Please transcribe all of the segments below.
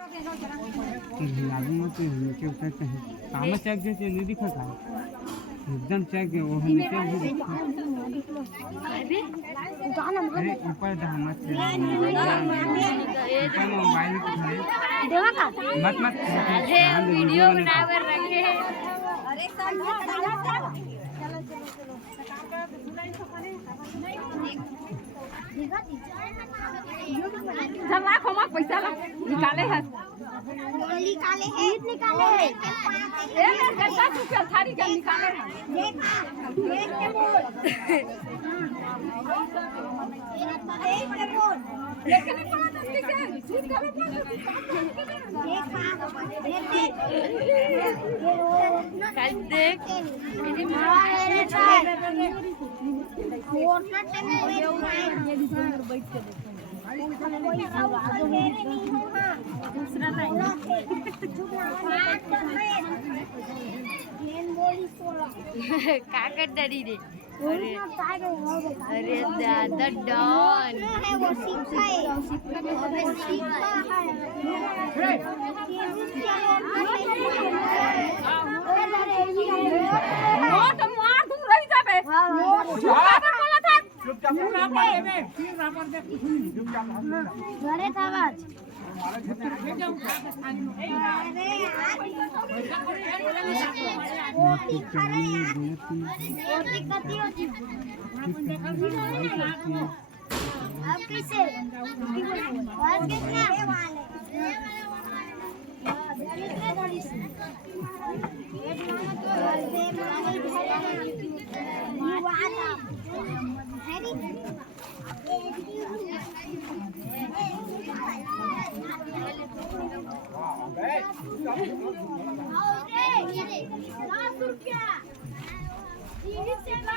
लागू मत नीचे उतरते हैं काम चेक जैसे नहीं दिखा था एकदम चेक वो नीचे भी अरे ऊपर दा मत ऊपर मोबाइल मत मत वीडियो बनाकर रखे अरे सब आँखों में पैसा निकाले हैं निकाले हैं एक घंटा रुपया थारी का निकाले हैं देख के बोल लेकिन बात ठीक है कल देख काकर डरी रे अरे दादा डॉन है वो सीखा है नोट मार दूं रही जाबे बोला था घरे आवाज अब कैसे आज कितना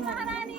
महारानी